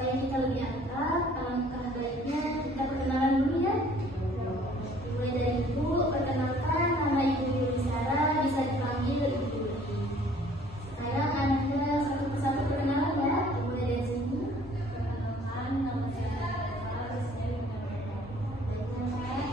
supaya kita lebih akrab, alangkah baiknya kita perkenalan dulu ya. Mulai dari Ibu, perkenalkan nama Ibu Yuli Sarah, bisa dipanggil Ibu Yuli. Sekarang Anda satu persatu perkenalan ya. Mulai dari sini. Perkenalkan nama saya Sarah,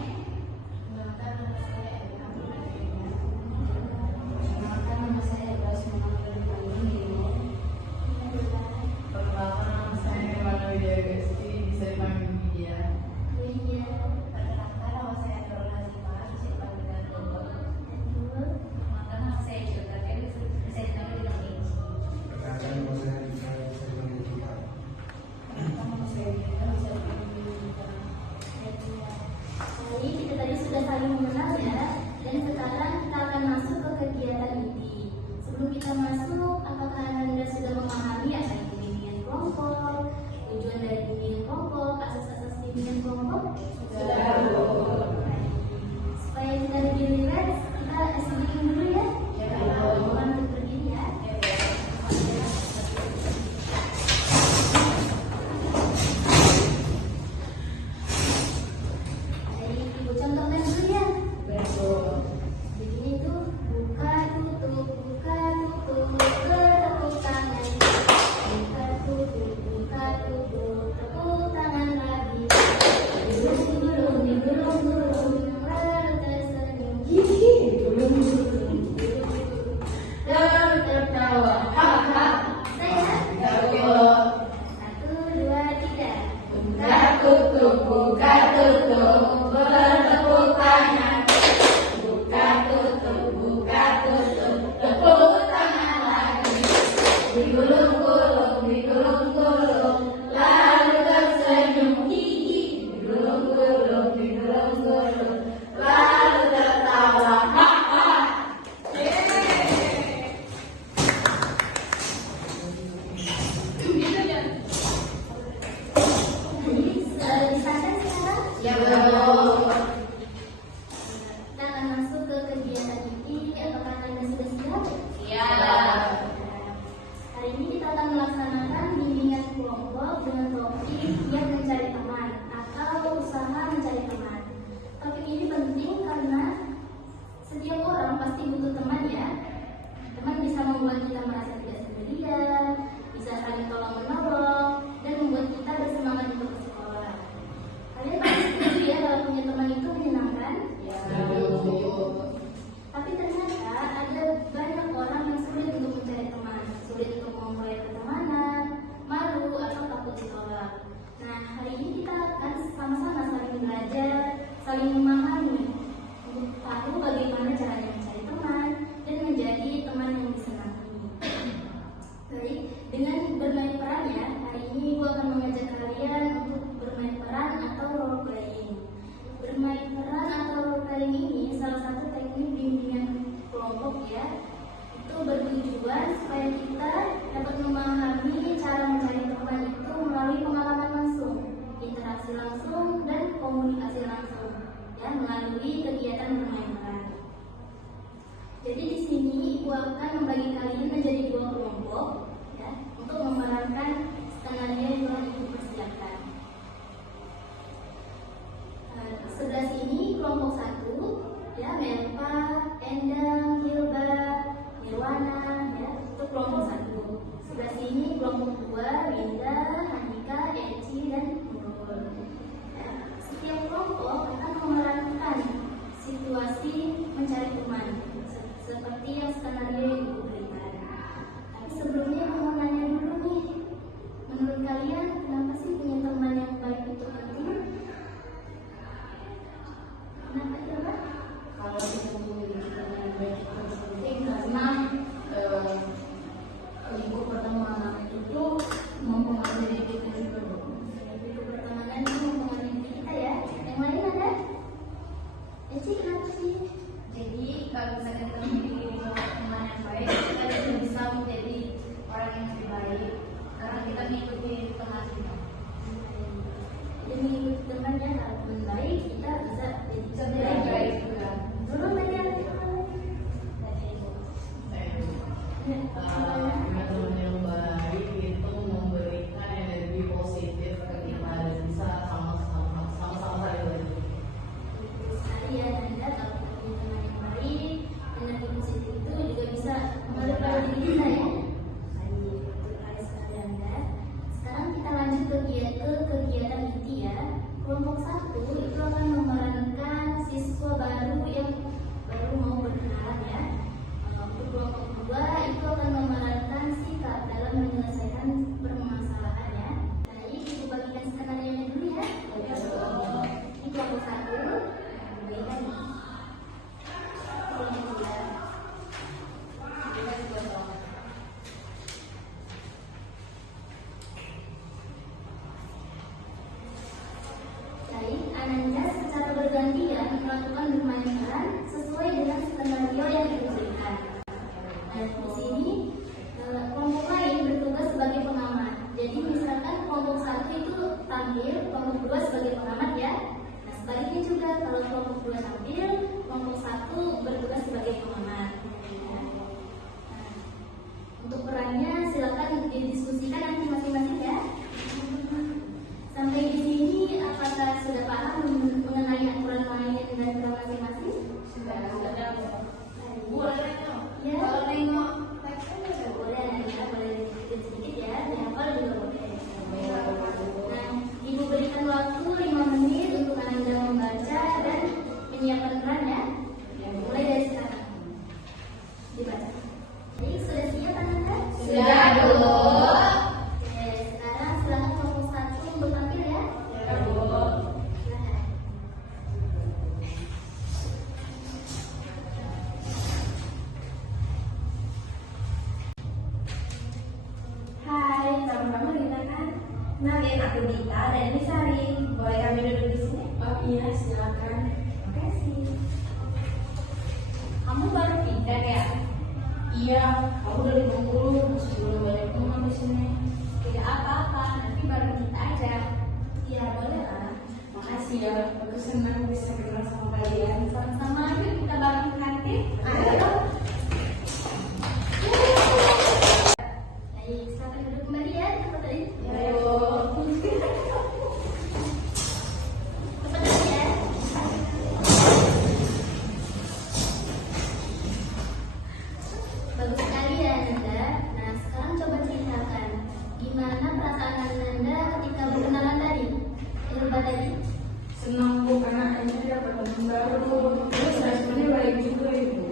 saya saling mengenal ya, dan sekarang kita akan masuk ke kegiatan inti. Sebelum kita masuk, apakah Anda sudah memahami apa itu bimbingan kelompok, tujuan dari bimbingan kelompok, asas-asas bimbingan kelompok? Sudah. Supaya kita lebih rileks, kita speaking dulu ya. Mohon untuk berdiri ya. Setiap orang pasti butuh teman ya. Teman bisa membuat kita merasa tidak sendirian, bisa saling tolong menolong, dan membuat kita bersemangat untuk ke sekolah. Kalian pasti setuju ya kalau punya teman itu menyenangkan? Ya. Tapi ternyata ada banyak orang yang sulit untuk mencari teman, sulit untuk memulai pertemanan, malu atau takut ditolak. Nah, hari ini kita akan sama-sama saling belajar, saling memahami, untuk tahu bagaimana caranya mencari teman dan menjadi teman yang disenangi. Baik, dengan bermain peran ya, hari ini Ibu akan mengajak kalian untuk bermain peran atau role playing. Bermain peran atau role playing ini salah satu teknik bimbingan kelompok ya. Itu bertujuan supaya kita dapat memahami cara mencari teman itu melalui pengalaman langsung, interaksi langsung, dan komunikasi langsung. Ya, melalui kegiatan bermain peran. Jadi di sini Ibu akan membagi kalian menjadi dua kelompok, ya, untuk memerankan skenario yang telah Ibu persiapkan. Sebelah sini kelompok 1, ya, Melpa, Endang, Hilba, Nirwana, ya, itu kelompok 1. Sebelah sini kelompok 2, Winda, Handika, Eci, dan Nurul. Setiap kelompok akan memerankan situasi mencari teman seperti yang skenario yang Ibu berikan. Tapi sebelumnya aku mau nanya dulu nih, menurut kalian kenapa sih punya teman yang baik itu penting? Kenapa coba? Kalau kita memiliki teman yang baik itu penting karena lingkup pertemanan itu mempengaruhi kita juga. Lingkup pertemanan itu mempengaruhi kita ya. Yang lain ada? Eci, kenapa sih? Jadi kalau misalnya kita memiliki teman yang baik, kita juga bisa menjadi orang yang lebih baik karena kita mengikuti teman kita. Kelompok 1 itu akan memerankan siswa baru yang baru mau berkenalan ya. Untuk kelompok 2 itu akan memerankan sikap dalam menyelesaikan permasalahan ya. Baik, ibu bagikan skenario-nya dulu ya. Di kelompok 1, bagikan nih. Kelompok 2. Baik, Ananda secara bergantian melakukan bermain peran sesuai dengan skenario yang diberikan. Nah, di sini kelompok lain bertugas sebagai pengamat. Jadi misalkan kelompok 1 itu tampil, kelompok 2 sebagai pengamat ya. Nah, sebaliknya juga kalau kelompok 2 tampil, kelompok 1 bertugas sebagai pengamat. Ya. Nah, untuk perannya silakan didiskusikan nanti masing-masing ya. Sampai di sini apakah sudah paham mengenai aturan main dan peran masing-masing? Sudah. Boleh ya. Kalau nengok Boleh, kita boleh sedikit ya, dihafal juga boleh. Nah, ibu berikan waktu 5 menit untuk Anda membaca dan menyiapkan peran ya. Mulai dari sekarang. Dibaca. Jadi sudah siap Anda? Sudah, Bu. Oke, sekarang silakan kelompok 1 untuk tampil ya. Silakan. Hai, sama-sama kita kan. Kenalin, aku Dita dan ini Sari. Boleh kami duduk di sini? Oh iya, silakan. Terima kasih. Kamu baru pindah ya? Iya, aku dari Bengkulu, masih belum banyak teman di sini. Tidak apa-apa, nanti bareng kita aja. Iya, boleh lah. Makasih ya, aku senang bisa kenal sama kalian. Sama-sama, yuk kita bareng ke kantin. Ayo. Baik, silakan duduk kembali ya di tempat tadi. Ayo. Cepat ya. Bagus sekali ya Ananda. Nah, sekarang coba ceritakan gimana perasaan Ananda ketika berkenalan tadi. Irba tadi. Senang Bu, karena ini dapat teman baru. Terus responnya baik juga Ibu.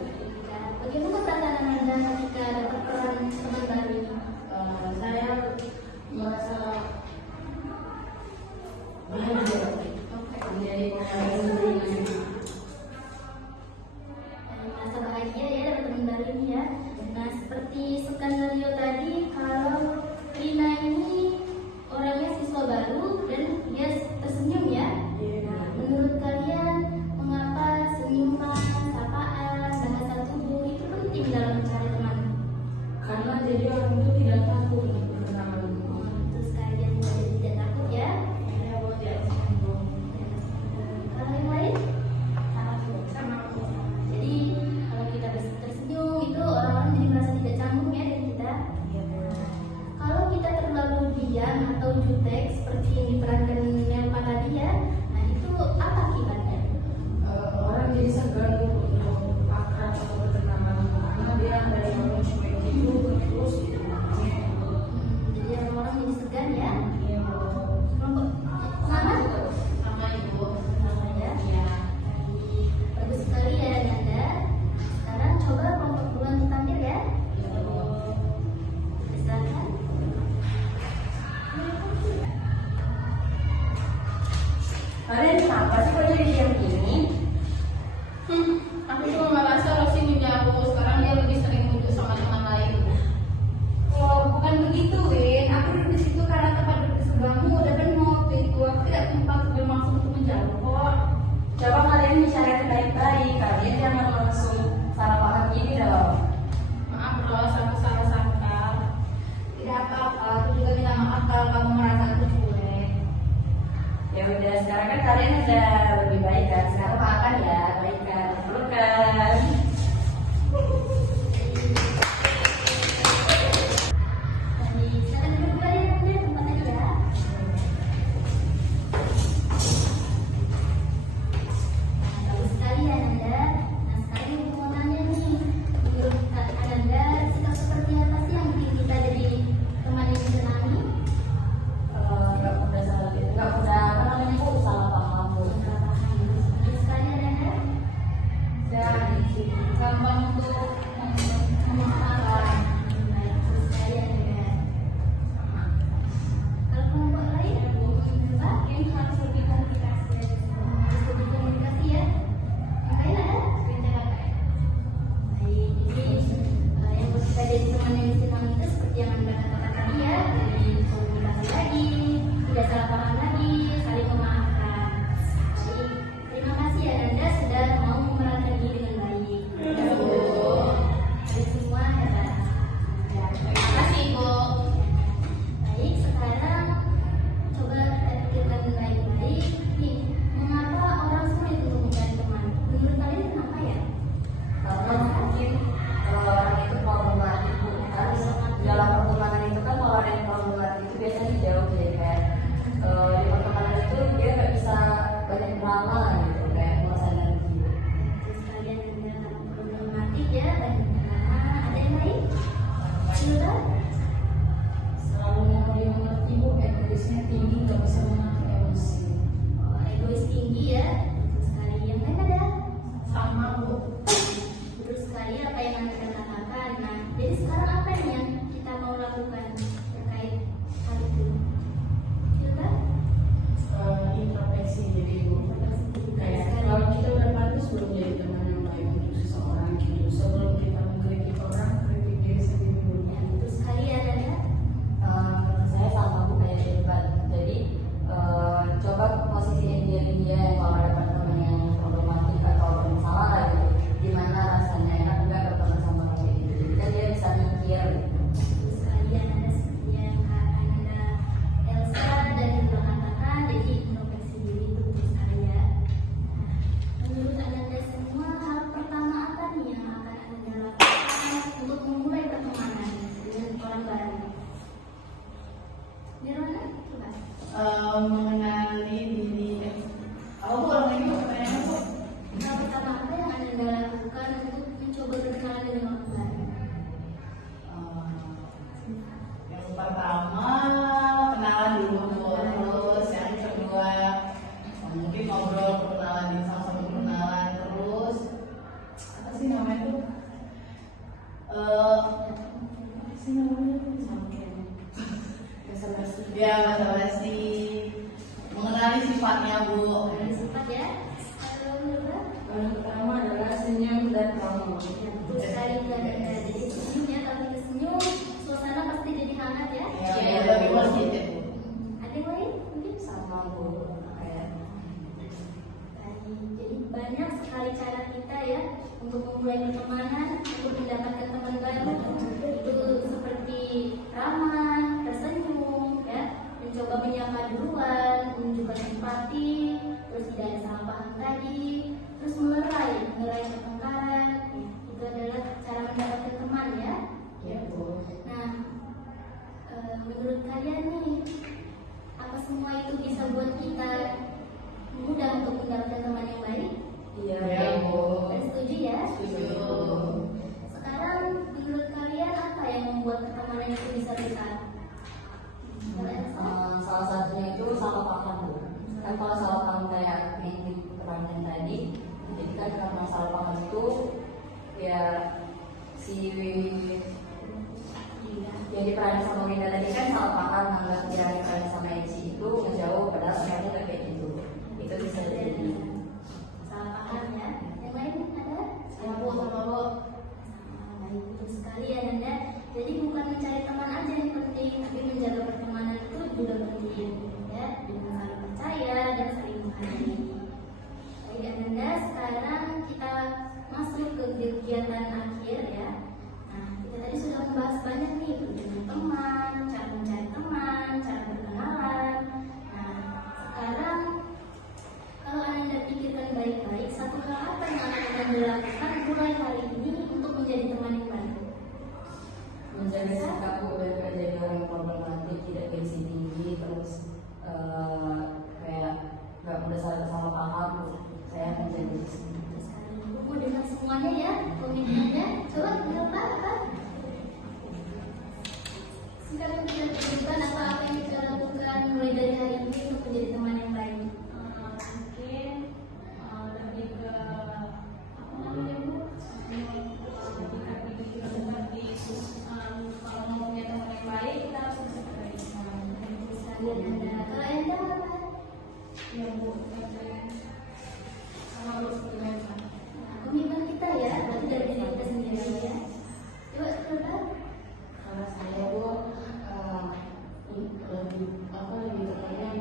Ya, bagaimana perasaan Ananda ketika dapat peran teman baru ini? Saya merasa bahagia menjadi pemain dengan Merasa bahagia ya dapat teman baru ini ya. Nah, seperti skenario tadi, kalau Rina ini orangnya siswa baru dan dia tersenyum ya. Nah, menurut kalian mengapa senyuman, sapaan, bahasa tubuh itu penting dalam mencari teman? karena jadi orang itu tidak takut untuk berkenalan. Terus kalian jadi tidak takut ya. Saya buat dia sombong. Kalau yang lain? Sama aku. Jadi kalau kita tersenyum itu orang-orang jadi merasa tidak canggung ya dari kita. Kalau kita terlalu diam atau jutek seperti yang diperankan Melpa tadi ya, nah itu apa akibatnya? Orang jadi segan untuk akrab atau berkenalan karena dia dari orang cuek gitu terus Jadi orang-orang jadi segan ya. dia Kelompok sama? sama Ibu. Sama ya. Iya. Bagus sekali ya Nanda. Sekarang coba kelompok 2 untuk tampil ya. Silakan. Kalian kenapa sih kok jadi diam gini? Aku cuma malas kalau sini jauh. Sekarang dia lebih sering duduk sama teman lain. Oh, bukan begitu, Win. Aku duduk di situ karena tempat duduk sebelahmu udah penuh. Itu aku tidak sempat bermaksud untuk menjauh kok. Coba kalian bicara baik-baik. Kalian jangan langsung salah paham gini dong. Maaf kalau aku salah sangka. Tidak apa-apa. Aku juga minta maaf kalau kamu merasa aku cuek. Ya udah, sekarang kan kalian udah lebih baik kan. Sekarang makan ya, baikkan, pelukan. Jadi silakan duduk kembali ya Nanda, tempatnya ya. Nah, bagus sekali ya Nanda. Nah, sekarang ibu mau tanya nih, menurut Ananda sikap seperti apa sih yang bikin kita jadi teman yang disenangi? Nggak mudah salah gitu, nggak mudah apa namanya kok salah mengenali diri. Apa Bu orang ini pertanyaannya Bu? Nah, pertama apa yang Anda lakukan untuk mencoba berkenalan dengan orang baru? Yang pertama kenalan dulu Bu. Terus yang kedua mungkin ngobrol perkenalan di salah satu perkenalan. Terus apa sih namanya tuh? Apa sih namanya? Ya, basa-basi mengenali sifatnya Bu. Ada sifat ya. Yang pertama adalah senyum dan ramah. Betul sekali Mbak Danda. Jadi senyum ya, kalau kita senyum, suasana pasti jadi hangat ya. Ya, lebih positif Bu. Ada yang lain? Mungkin Sama Bu. Kayak Jadi banyak sekali cara kita ya untuk memulai pertemanan, untuk mendapatkan teman baru. Itu seperti ramah, tersenyum, ya, mencoba menyapa duluan, menunjukkan simpati, terus tidak ada salah paham tadi, terus melerai pertengkaran. Itu adalah cara mendapatkan teman ya. ya Bu. Nah, menurut kalian nih, apa semua itu bisa buat kita mudah untuk mendapatkan teman yang baik? Iya Ya, Bu. Dan setuju ya? Setuju. Sekarang menurut kalian apa yang membuat pertemanan itu bisa besar? Kalian tahu? Salah satunya itu salah paham Bu. Kan kalau salah paham kayak yang di pertanyaan tadi, jadi kan karena salah paham itu ya si yang diperankan sama kita tadi kan salah paham, anggap dia diperankan sama Eci itu ngejauh padahal sebenarnya nggak kayak gitu. Itu bisa jadi. Salah paham ya. Yang lain ada? Sama Bu. Baik, betul sekali ya Nanda. Jadi bukan mencari teman aja yang penting, tapi menjaga pertemanan itu juga penting ya, dengan saling percaya dan saling menghargai. Baik Nanda, sekarang kita masuk ke kegiatan akhir ya. Nah, kita tadi sudah membahas banyak nih tentang teman, cara mencari teman, cara berkenalan. Nah, sekarang kalau Anda pikirkan baik-baik, satu hal apa yang akan Anda lakukan mulai hari ini untuk menjadi teman yang baik? Menjaga sikap Bu, biar jadi orang yang problematik, tidak gengsi tinggi, terus kayak nggak mudah salah paham Bu. Saya akan jaga sikap. Buku dengan semuanya ya, komitmennya. Coba berapa apa? Sekarang kita tunjukkan apa yang kita lakukan mulai dari hari ini untuk menjadi teman yang baik. Mungkin lebih ke apa namanya Bu? Kalau mau punya teman yang baik kita harus bisa baik. Sekalian Anda, kalau Anda apa? Ya Bu, sama Bu sebenarnya. Nah, komitmen kita ya, berarti dari diri kita sendiri ya. Coba coba. Kalau saya Bu lebih tepatnya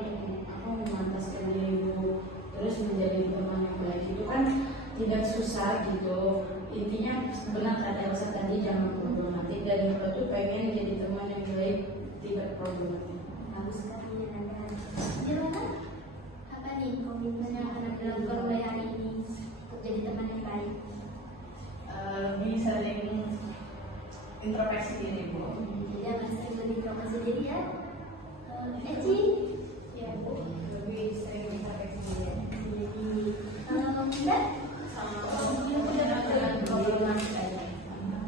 memantaskan diri Bu, terus menjadi teman yang baik itu kan tidak susah gitu. Intinya benar kata Elsa tadi, jangan problematik, dan kita tuh pengen jadi teman yang baik, tidak problematik. Bagus sekali ya Anda. Gimana? Apa nih komitmen yang akan Anda lakukan mulai hari ini untuk jadi teman yang baik? Lebih sering introspeksi diri Bu. Jadi akan sering lebih promosi diri ya. Eci, Ya Bu, lebih sering introspeksi diri. jadi kalau tidak, Dengan problematik aja.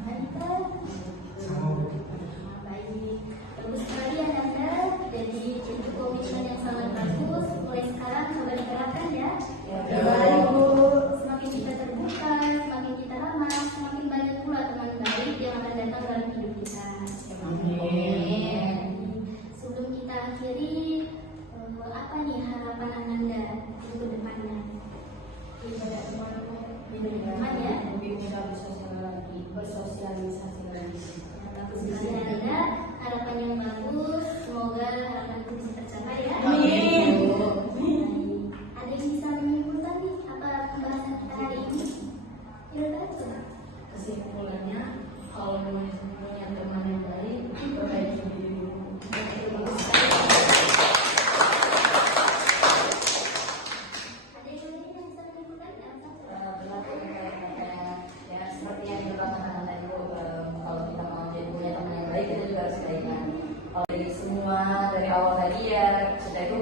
Anita, baik, bagus sekali ya Anda.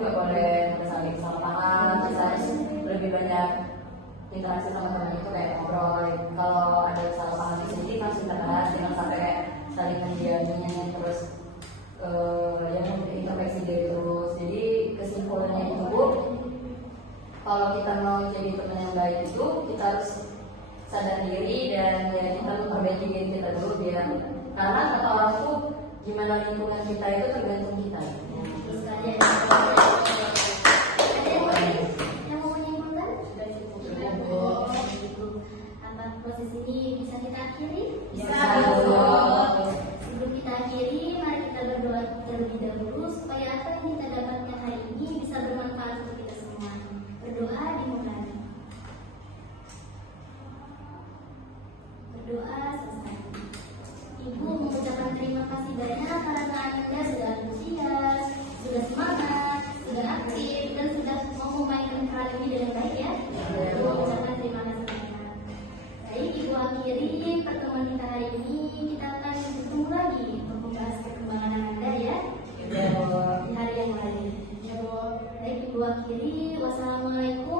nggak boleh saling salah paham, kita harus lebih banyak interaksi sama teman itu kayak ngobrol. Kalau ada salah paham di sini kan kita bahas, jangan sampai kayak saling mendiami terus yang introspeksi diri terus. Jadi kesimpulannya itu Bu, kalau kita mau jadi teman yang baik itu kita harus sadar diri dan ya kita memperbaiki diri kita dulu biar, karena kata orang tuh gimana lingkungan kita itu tergantung kita. Terus kalian yang mau menyimpulkan? Sudah cukup. Sudah Bu. Apa proses ini bisa kita akhiri? Bisa. Sebelum kita akhiri, mari kita berdoa terlebih dahulu supaya apa yang kita dapatkan hari ini bisa bermanfaat untuk kita semua. Berdoa dimulai. Berdoa selesai. Ibu mengucapkan terima kasih banyak karena Anda sudah antusias, sudah semangat, sudah aktif, dan sudah mau memainkan peran ini dengan baik ya. Ibu mengucapkan terima kasih banyak. Baik, Ibu akhiri pertemuan kita hari ini. Kita akan bertemu lagi untuk membahas perkembangan Anda ya di hari yang lain. Ya Bu. Baik, Ibu akhiri. Wassalamualaikum